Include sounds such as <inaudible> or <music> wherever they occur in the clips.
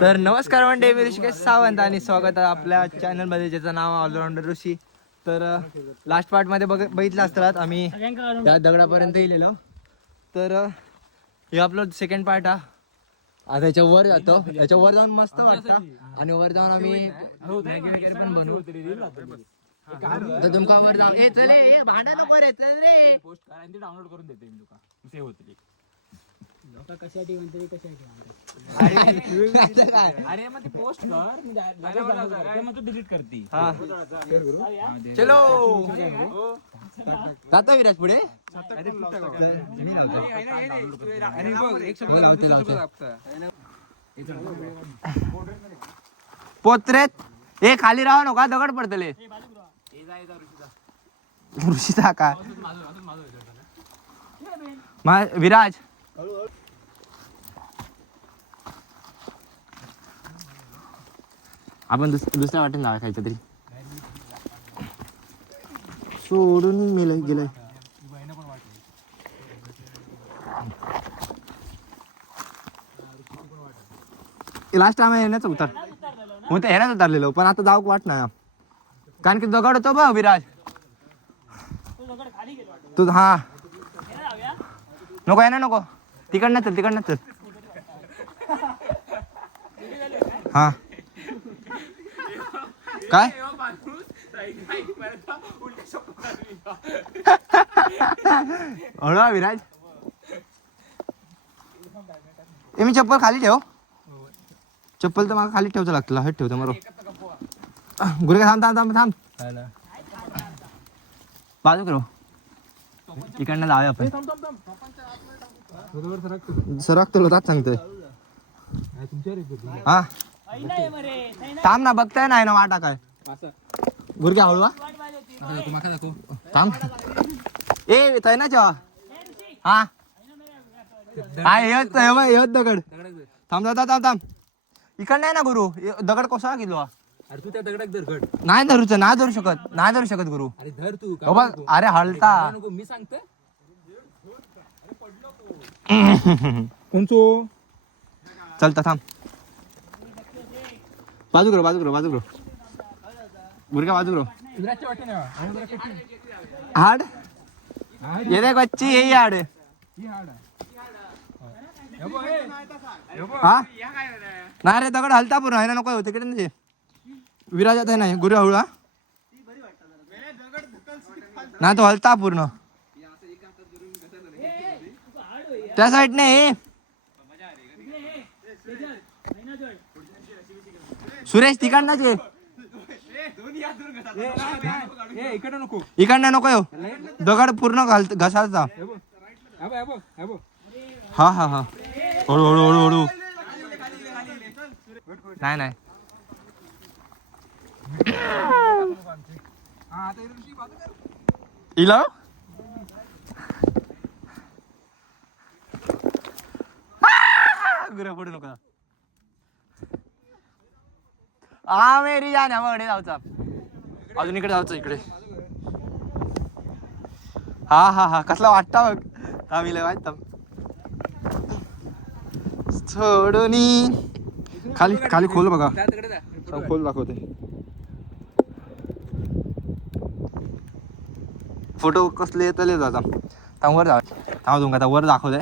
तर नमस्कार मंडळी मी ऋषिकेश सावंत आणि स्वागत आहे आपल्या चॅनलमध्ये ज्याचं नाव ऑलराऊंडर ऋषी तर लास्ट पार्टमध्ये बघ बघितलं असतात आम्ही त्या दगडापर्यंत गेलेलो. तर हे आपलं सेकंड पार्ट हा. आता याच्या वर जातो. याच्या वर जाऊन मस्त वाटतं. आणि वर जाऊन आम्ही तर तुमका वर जाऊ ए चल भांडण नको रे चल रे. पोस्ट करा डाउनलोड करून देते तुका. सेव्ह होतली अरे मग ते पोस्ट कर. मी करते, मग तू डिलीट करती. हा. चलो. जाता विराज पुढे? हो, लावते. पोत्रेत. ए खाली राहा नका दगड पडतले. ऋषीचा का? मा- विराज. आपण दुस- दुसऱ्या वाटेन जाऊया खायचं तरी. सोडून मेलं गेलंय. लास्ट टाइम येण्याचा उतर. मग ते ह्यानाच उतारलेलो पण आता जाऊ वाट नाही. कारण की दगड होतो बघ विराज तू हा. नको येणार नको. तिकडनं चल तिकडनं चल. हा. काय? हळू विराज. ए मी चप्पल खाली ठेव. चप्पल तर मला खाली ठेवचं लागतं हट ठेवतो बरोबर गुरगे थांब थांब थांब थांब. बाजू करू. इकडनं जाऊया आपण. सरक तुला जात सांगतोय. हा. थांब ना बघताय नाही ना वाटा काय गुरगे हळू हा. थांब ए ना जेव्हा हा? हा येत येत दगड. थांब थांब थांब थांब इकडं नाही ना गुरु? दगड कसा किलो? अरे तू त्या दगडात धर घट नाही धरूच नाही धरू शकत नाही धरू शकत गुरु. अरे धर तू बघ अरे हलता. नको मी सांगतो कोणचो? चलता थांब. बाजू करो बाजू करो बाजू करो ही आहे. हे बघ, हे. हे बघ. हा? नाही रे दगड हलता पूर्ण. आहे ना नको तिकडे नाही. विराजात आहे नाही गुरु हळू हा? नाही तो हलता पूर्ण. त्या साईड नाही सुरेश तिकडनंच इकडनं नको येऊ. दगड पूर्ण घाल घसाचा हे हे हे हे हा हा हा. हळू हळू हळू हळू नाही नाही. हा आता इकडे ऋषी बाजू कर. इला? गुरु पुढे नको हा मेरी जान मग जाऊचा. अजून इकडे जाऊचं इकडे. हा हा हा कसला वाटता बघ. आम्ही लय वाटतं. सोडूनी. खाली खाली खोल बघा. खोल दाखवते. फोटो कसले येतले जाता थांब वर जा. थांब तुमका आता वर दाखवते.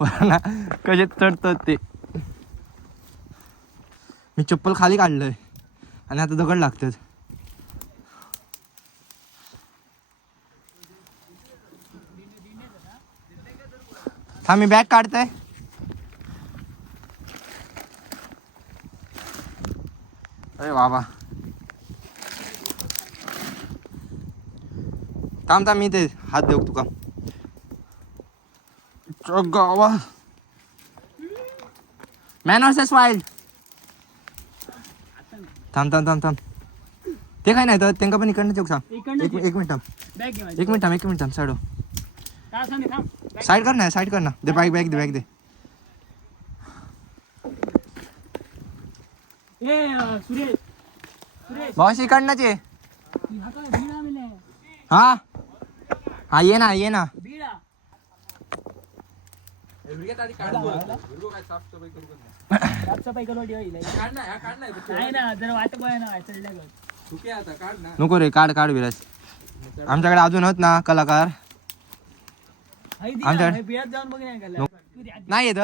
वर ना कसे चढतात ते. मी चप्पल खाली काढलंय. आणि आता दगड लागतात. थांब मी बॅग काढतोय. अरे बाबा. थांब थांब मी ते हात देऊ तुका. गावा. मॅन वर्सेस वाईल्ड थांब थांब थांब थांब. ते काय नाही तर त्यांना पण इकडनं सांग एक एक मिनिट थांब. एक मिनिट थांब एक मिनिट थांब साईड साईड कर ना साईड कर ना. दे बॅग बॅग दे बॅग दे. मावशी इकडनंच ये. हा? हा ये ना ये ना. नको रे काढ काढ विराज आमच्याकडे अजून होत ना कलाकार. आमच्याकडे नाही येत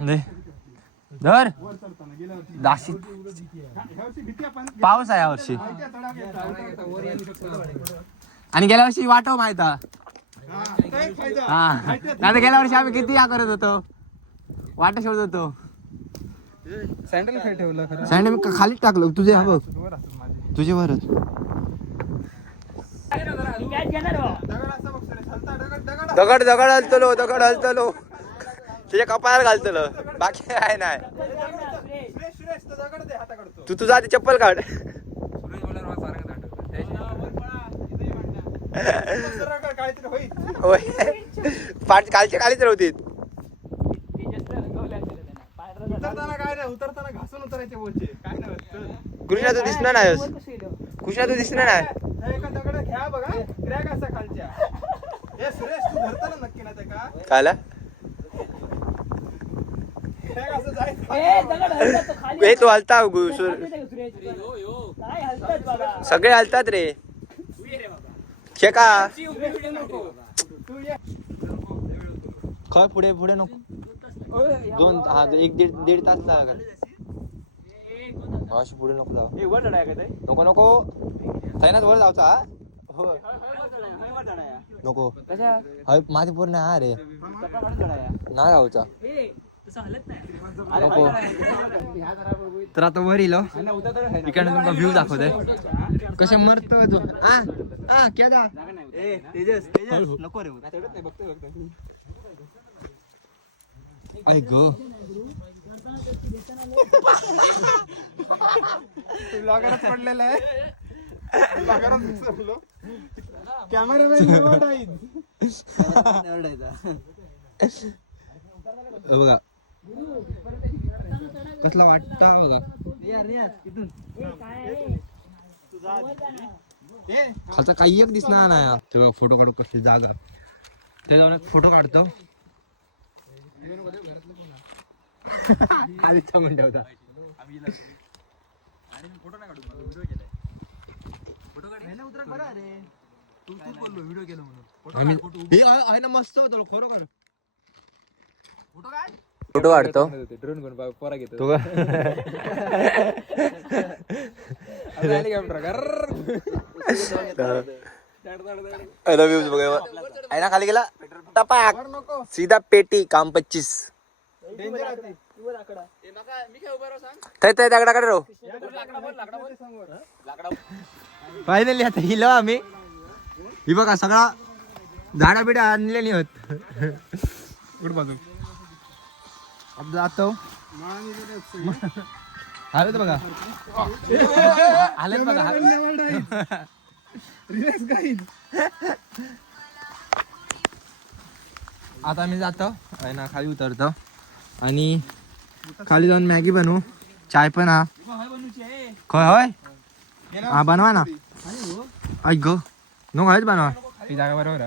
दे. धर. दाशी पाऊस आहे यावर्षी आणि गेल्या वर्षी वाटव माहीत हा. नाही गेल्या वर्षी आम्ही किती या करत होतो? वाट शोधत होतो. सँडल काय ठेवलं खरं. सँड मी खालीच टाकलं. तुझे हा बघ. वर माझे. तुझे वरच. दगड दगड हलतलो दगड हलतलो. तुझ्या कपाळावर घालतलो. बाकी काय नाही. तो तुझा आधी चप्पल काढ. <laughs> होय. पाठ कालच्या खालीच राहतील उतरताना काय नाही उतरताना घासून उतरायचे बोलचे. काय नाही. कृष्णा तू दिसणार नाहीस कृष्णा तू दिसणार नाही. एका दगड घ्या बघा क्रॅक असा खालच्या. हे सुरेश तू नक्की ना ते का? काला? क्रॅक असं जायचं हे तू हलता गु- सुर- सगळे हलतात रे. शेका तू ये. काय पुढे पुढे नको. दोन हा एक दीड दीड तास लागेल. अशी पुढे नको जाऊ. नको नको. थैनाच वर जाऊचा हा? हो. नको. हय माझे पूर्ण हा रे. नाही जाऊचा. नको. तर आता वर येलो इकडनं तुमका व्ह्यू दाखवते कशा मरत तो आ आ क्या दा? तेजस तेजस. नको रे ऐक गो ब्लॉगरच पडलेला आहे. कॅमेरामॅन <laughs> बघा. कसला वाटता बघा. खालचा काही एक दिसणार नाही तेव्हा फोटो काढू कसली जागा. ते जाऊन फोटो काढतो. खाली थांबून ठेवता आम्ही- हे आहे आहे ना मस्त होतो खरं फोटो काढतो. ड्रोन घेऊन पोरा घेतो तो <laughs> <laughs> <laughs> का बघा आहे ना खाली गेला. टपाक. सीधा पेटी काम पच्चीस. दगडाकडे रो फायनली आता हिलो आम्ही. ही बघा सगळा झाडा बिडा आणलेली होत. कुठ बाजू जातो. आलं बघा. आलं बघा. आता आम्ही जातो. आहे ना खाली उतरतो. आणि खाली जाऊन मॅगी बनवू. चाय पण हा. काय होय? हा बनवा ना. ऐक गो. नो हयच बनवा. ती जागा बरोबर.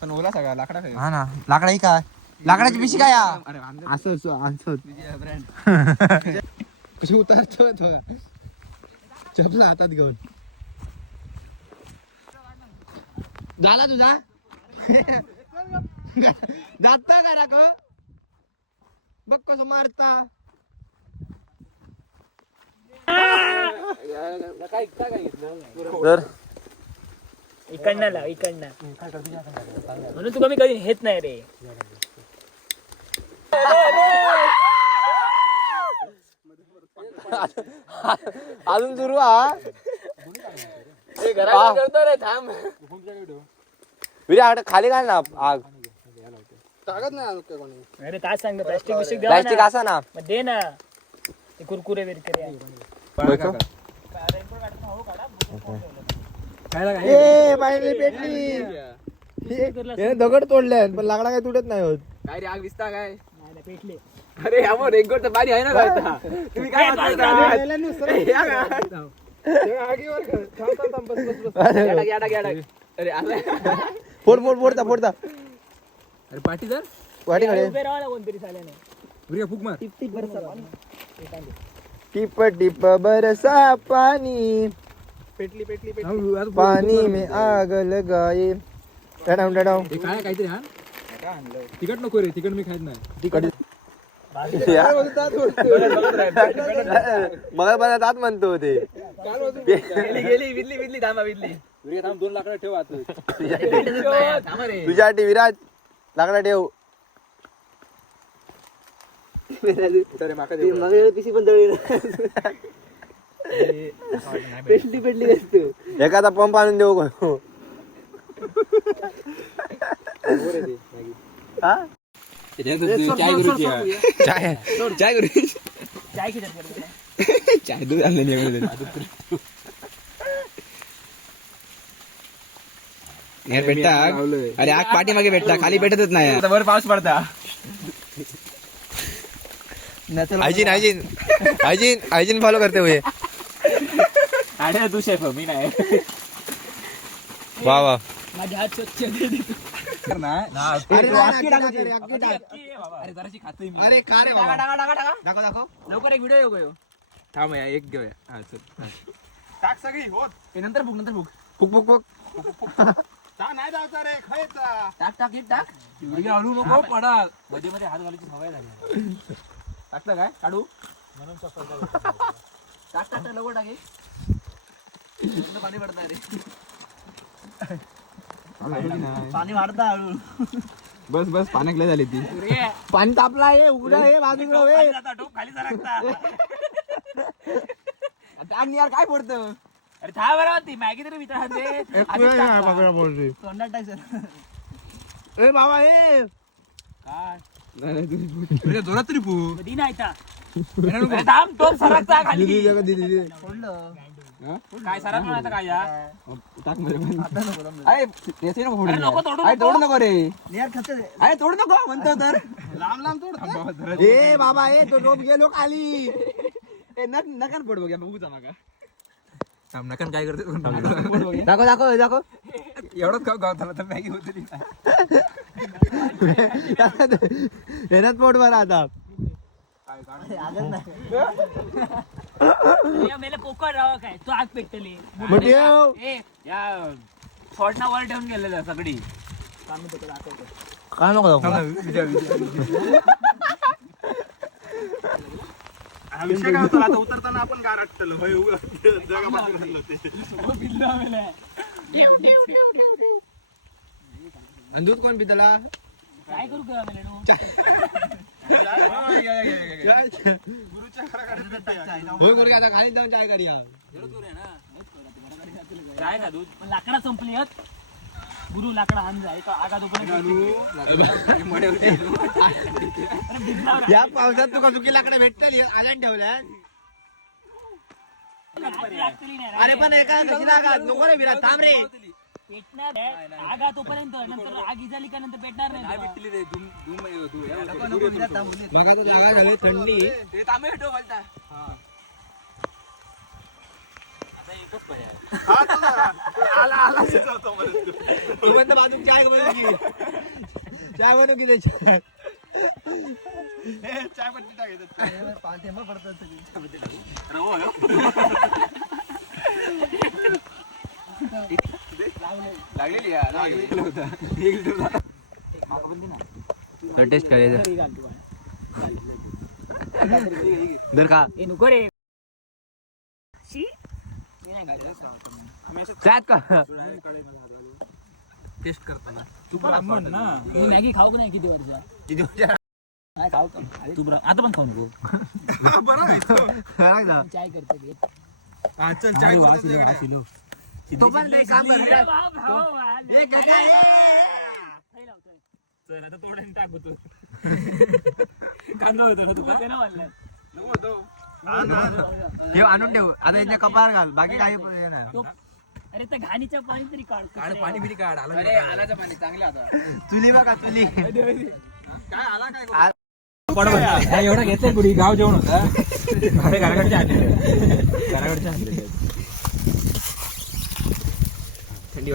पण ओला सगळा लाकडा खाय हा ना. लाकडाही काय? लाकडाची पिशी काय हा? असं असं <laughs> कशी उतरतो चपला हातात घेऊन. झाला तुझा? जाता का का बघ कसं मारता. तर? इकडनं लाव इकडनं. म्हणून तुका मी कधी हेच नाही रे. अजून सुरू हा? करतो रे थांब विरा खाली घाल ना आग ताकद नाही आणत का कोणी अरे काय सांगतो प्लास्टिक बिस्टिक द्या प्लास्टिक ना असा ना मग दे ना ते कुरकुरे बिरकुरे ए बाहेर पेटली दगड तोडले पण लाकडा काय तुटत नाही होत काय रे आग दिसता काय नाही, नाही, पेटले अरे यावर रेनकोट तर भारी आहे ना तुम्ही काय म्हणता? याला नुसतं- ए, या का? आगीवर कर. थांब, थांब, थांब, बस, बस, बस. याडा, याडा, याडा. अरे असं- फोड फोड फोडता फोडता अरे फुक मार टिप टिप बरसा पाणी पेटली पेटली पेटली पाणी में. आग लगाए डडाव डडाव हे काय काहीतरी हा तिकट नको रे तिकट मी खात नाही मग मला तात म्हणतो ते. गेली गेली विदली विदली थांबा विदली उरिया थांब दोन लाकडं ठेव आता. <laughs> थांबा रे. तुझ्यासाठी विराज लाकडा ठेव. पण पेटली पेटली एखादा पंप आणून देऊ का? हा? चाय करू <laughs> दूध आणलं नाही यार भेटता. अरे आग पाठीमागे भेटता. खाली भेटतच नाही. वर पाऊस पडता. Hygiene hygiene hygiene hygiene follow करते हुए अरे तू शेफ मी नाही. वा वा. माझे हात स्वच्छ. अरे का रे दाखव दाखव लवकर एक व्हिडिओ येऊ थांब या, एक घेऊया हा चल टाक सगळी होत नंतर बुक नंतर फुक फुक फुक ता नाही जायचा रे खायचा टाक टाक हिट टाक हलू नको पडा मध्ये मध्ये हात घालायची सवय झाली टाकलं काय काढू टाक टाक टाक, लवकर टाक हे. पाणी पडतं रे पाणी वाढतं हळू बस बस पाण्याक लय झाली ती. पाणी तापला आहे उघडा आहे बाजूकडं हे खाली आणि यार काय पडतं अरे था बरं ती मॅगी तरी विचार दे. आधीच टाकता. तोंडात टाक सर ए बाबा हे काय? तू- जोरात तरी नाही ता. अरे थांब टोप सरकता खाली. सोडलं. हा? काय या? टाक. अरे नको फोडू अरे नको तोडू अरे नको. तोडू नको रे. यार खर्च अरे तोडू नको म्हणतो तर. लांब लांब तोड ए बाबा ए तो रोप गेलो खाली ए नक नकान पड बघ्या बघू थांब नकान काय करते दाखव दाखव दाखव. एवढंच खाऊ गाव झाला तर मॅगी होती <laughs> येण्यात पोट भरा आता. मेले राहा काय? तू आग पेटली. मग ठेव. ए या वर ठेवून गेलेलं सगळी. काय नको दाखव हा विषय काय होता? आता उतरताना आपण गार अटकलो होय उगा जगापासून घातलं ते. आणि दूध कोण पितला? काय करू का <laughs> नो गुरुच्या घराकडे पेटी होय गुरुजी आता खाली जाऊन चाय करूया काय का दूध? पण लाकडा संपली आहेत. गुरु लाकडा हान जाय का आगा या पावसात तुका चुकी लाकडं भेटतली आल्यान ठेवल्या अरे पण एका कशी लागा नको रे विराट थांब रे. पेटणार आहे. आग तोपर्यंत नंतर आगी झाली का नंतर पेटणार नाही. मग जागा झाली थंडी. हा तुझा आला आला शिजवतो मला तू. तू म्हणतो बाजूक चाय बनवू की चाय बनवू की त्याची ए, चाय पत्ती टाकायचं तू. दर का ए नको रे शी मी नाही घालत. त्यात का? टेस्ट करताना. तू ब्राह्मण ना. तू मॅगी खाऊ का नाही किती वर्ष? किती वर्ष? खाऊ तू आता पण खाऊन गो <laughs> बरं? चाय करते. हा, चल चाय. तो पण काम कर ए. कांदा होतो ना. हा. ठेव आणून ठेव. आता याच्या कपार घाल. बाकी काही हे नाही. अरे घाणीच्या पाणी तरी काढ. काढ पाणी बिणी काढ. आला अरे आलाचं पाणी चांगलं आता. चुली बघा चुली. काय आला काय आ- एवढा घेतलाय कुणी? गाव जेवण होता. अरे घराकडचे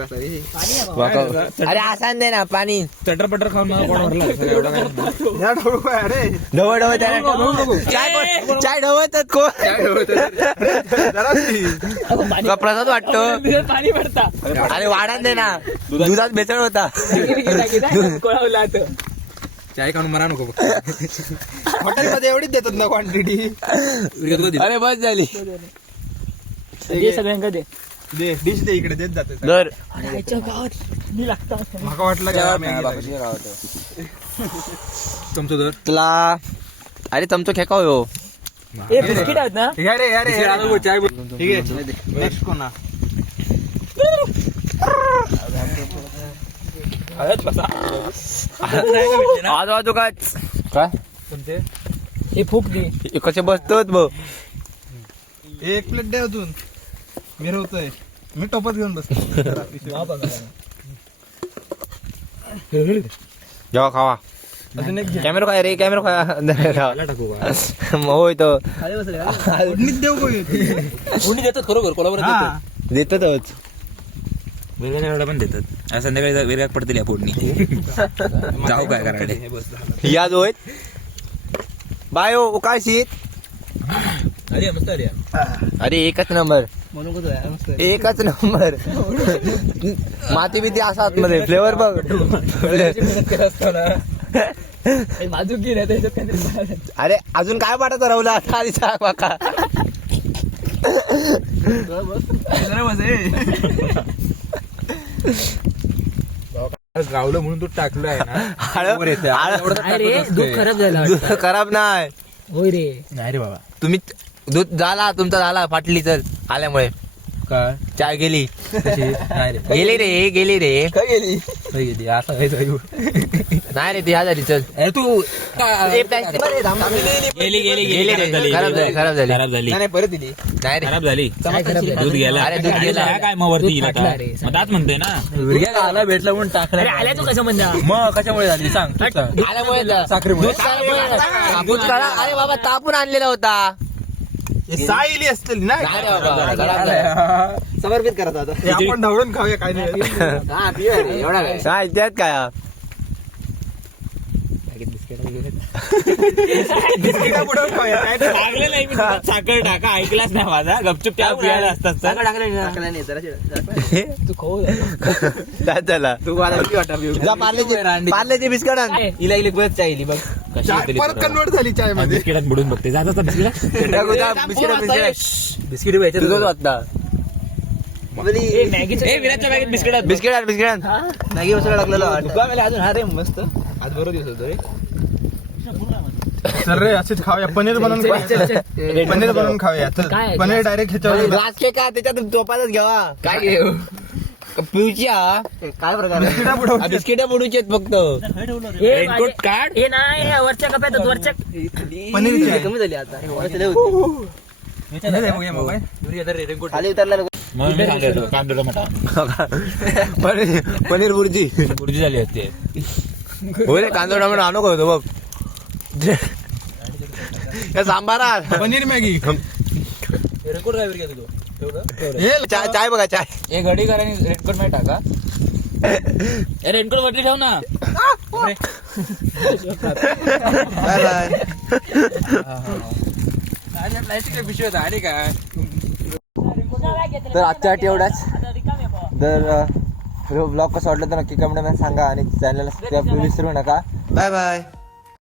थंडी वाजता अरे आसान दे ना पाणी. चटर पटर खाऊन अरे. ढवळ चाय चाय ढवळतात कोण? प्रसाद वाटतो. पाणी पडता अरे वाढान दे ना दुधात बेचळ होता. चाय खाऊन मरा नको हॉटेलमध्ये एवढीच देतात ना क्वांटिटी अरे बस झाली. सगळ्यांका दे दे डिश दे इकडे देत जाते. दर. ह्याच्या गावात मी लागता. माका वाटलं का? मॅगी लागली. तुमचं दर? तुला अरे चमचो खेकाव हो. ए बिस्किट आहेत ना? या रे या रे या रे. चाय ठीक आहे. नेक्स्ट कोणा आज वाजू का काय? कोणते? हे फुक दे. कसे बसतोत भाऊ एक प्लेट दे अजून. मी रवतोय मी टोपत घेऊन बसतो. जेव्हा खावा. अजून एक. कॅमेरा काय रे कॅमेरा का? <laughs> होय तो. फोडणीत देऊ कोणी? देतात खरोखर कोल्हापुरात देतात. देतातच. वेगळ्या पण देतात. आज संध्याकाळी वेगळ्या पडतील या फोडणी. <laughs> जाऊ काय करायला? याद होय बाय हो काय शीत अरे मस्त अरे अरे एकच नंबर. एकच नंबर. माती बिती असात मध्ये फ्लेवर बघ. बाजू की नाही त्याच्यात काहीतरी अरे अजून काय पाठायचं राहुला आता आधी सांग बाका गावलं म्हणून तू टाकलं आहे. खराब झाला खराब नाही. होय रे. नाही रे बाबा. तुम्ही दूध झाला तुमचा झाला फाटली चल आल्यामुळे. काय? चाय गेली. कशी? नाही रे. गेली रे गेली रे. काय गेली? काय गेली? आता काय जाऊ नाही रे ती आजारी चल. अरे तू ए, गेली गेली गेली. रे. खराब झाली खराब झाली खराब झाली. नाही परत दिली. नाही रे. खराब झाली? दूध गेला. अरे, दूध गेला. काय काय मग वरती गेला? रे. मग त्याच म्हणते ना. विरग्या आला भेटला म्हणून टाकला. अरे आल्या तू कसं म्हणता मग कशामुळे झाली? सांग. आल्यामुळे साखरेमुळे. दूध काढा- दूध काढा अरे बाबा तापून आणलेला होता. इली असतील ना. समर्पित करत आता हे आपण ढवळून खाऊया काय नाही. हा एवढा काय काय त्यात काय हा? बिस्किटा बुडवून खाऊया काय नाही. साखर टाका ऐकलाच नाही माझा. गपचूप त्या पियाला असतात टाकलं टाकलं नाही तू खाऊ काय झाला? तू पार्लेची बिस्किट आण. इला इले बस चायली बघ. परत कन्वर्ट झाली चायमध्ये बिस्किटात बुडून बघते. जातात बिस्किट. <laughs> टाकू जा, बिस्किट बिस्किट. बिस्किट व्हायचे बिस्किटात बिस्किट. आण बिस्किट आण. मॅगी मसाला टाकलेला अजून हा रे मस्त. आज बरोबर दिवस होतो रे चल रे असेच खाऊया. पनीर बनवून खाऊया. पनीर बनवून खाऊया. चल काय? पनीर डायरेक्ट ह्याच्यावर ग्लास त्याच्यात चोपातच घ्यावा. काय घेऊ पिऊची हा? काय प्रकार आहे? बिस्किटा बुडवून बिस्किट बुडूचे आहेत फक्त. हे रेनकोट माझे- काढ हे नाही हे वरच्या कप्यात आहेत, वरच्या पनीर घे. कमी झाली आता. हे वरच्या लय होती. रेनकोट खाली उतरला मग मी सांगायचो कांदा टमाटा पनीर पनीर बुर्जी. बुर्जी झाली असते. होय रे कांदा टोमॅटो आणू का होतो बघ. सांबारा पनीर मॅगी. रेनकोट काय हे चाय चाय बघा चाय. ए घडी करा रेनकोट नाही टाका. ए रेनकोट वरती ठेव ना. बाय बाय अरे प्लास्टिक पिशवी होता अरे काय तर आजच्या एवढाच तर ब्लॉग कसं वाटलं तर नक्की कमेंटमध्ये सांगा आणि चॅनलला सबस्क्राईब विसरू नका. Bye bye